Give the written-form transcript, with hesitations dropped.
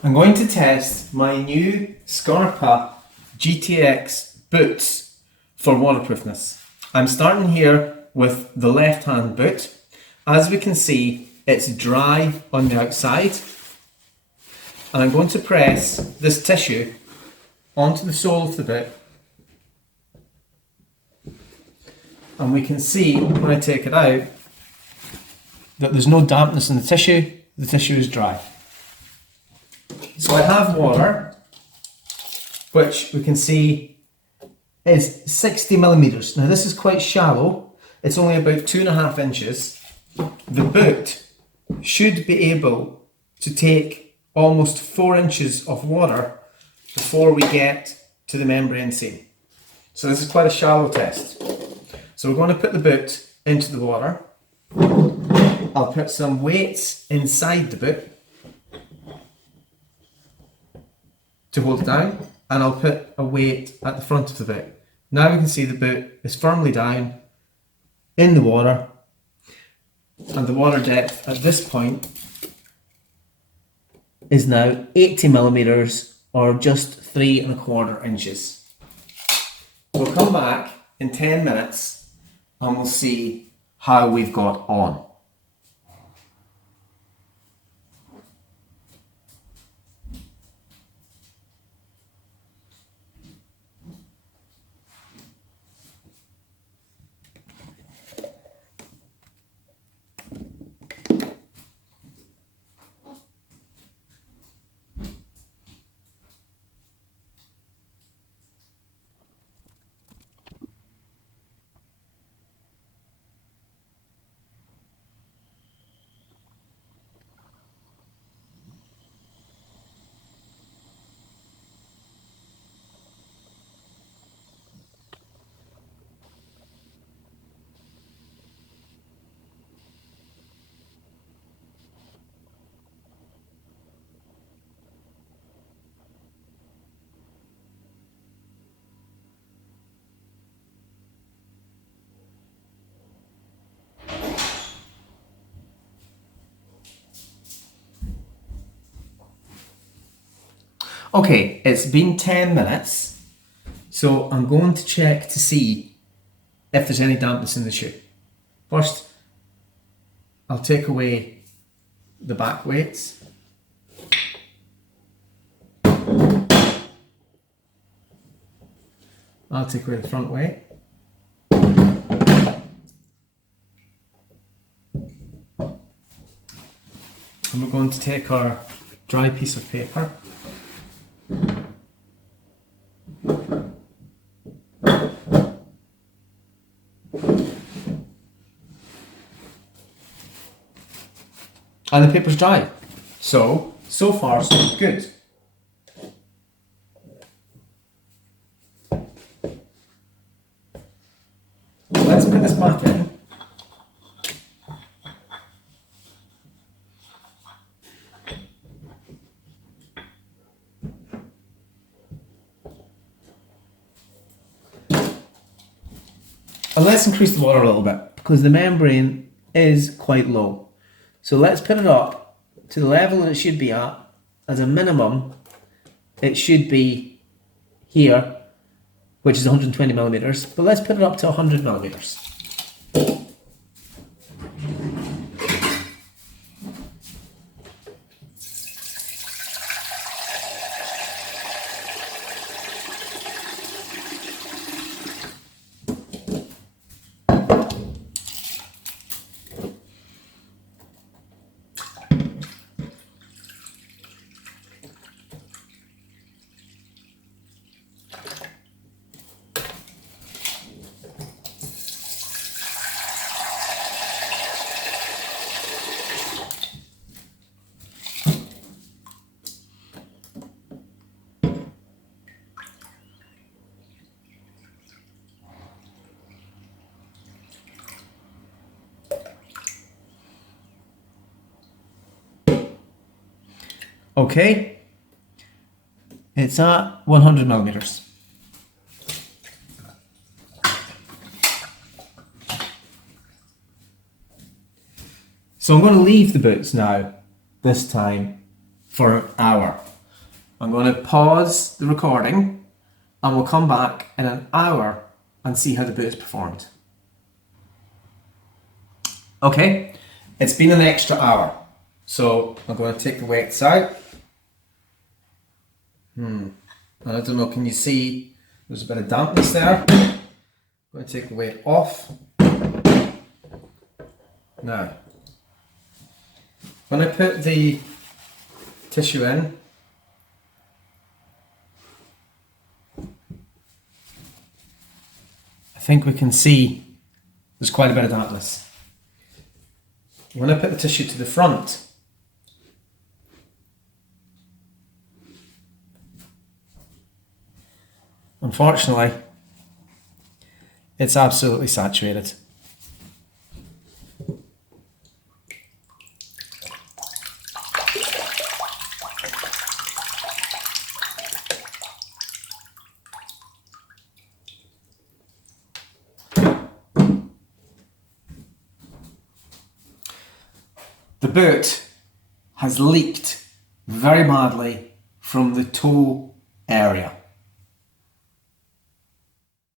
I'm going to test my new Scarpa GTX boots for waterproofness. I'm starting here with the left hand boot. As we can see, it's dry on the outside, and I'm going to press this tissue onto the sole of the boot, and we can see when I take it out that there's no dampness in the tissue is dry. So I have water, which we can see is 60 millimeters. Now this is quite shallow, it's only about 2.5 inches. The boot should be able to take almost 4 inches of water before we get to the membrane seam. So this is quite a shallow test. So we're going to put the boot into the water. I'll put some weights inside the boot to hold it down, and I'll put a weight at the front of the boot. Now we can see the boot is firmly down in the water, and the water depth at this point is now 80 millimeters, or just 3.25 inches. We'll come back in 10 minutes and we'll see how we've got on. Okay, it's been 10 minutes, so I'm going to check to see if there's any dampness in the shoe. First, I'll take away the back weights. I'll take away the front weight. And we're going to take our dry piece of paper. And the paper's dry. So far so good. Let's put this back in. And let's increase the water a little bit, because the membrane is quite low. So let's put it up to the level that it should be at. As a minimum, it should be here, which is 120 millimeters, but let's put it up to 100 millimeters. Okay, it's at 100 millimeters. So I'm going to leave the boots now, this time, for an hour. I'm going to pause the recording and we'll come back in an hour and see how the boot has performed. Okay, it's been an extra hour. So I'm going to take the weights out. And I don't know, can you see there's a bit of dampness there? I'm going to take the weight off. Now, when I put the tissue in, I think we can see there's quite a bit of dampness. When I put the tissue to the front, unfortunately, it's absolutely saturated. The boot has leaked very badly from the toe area.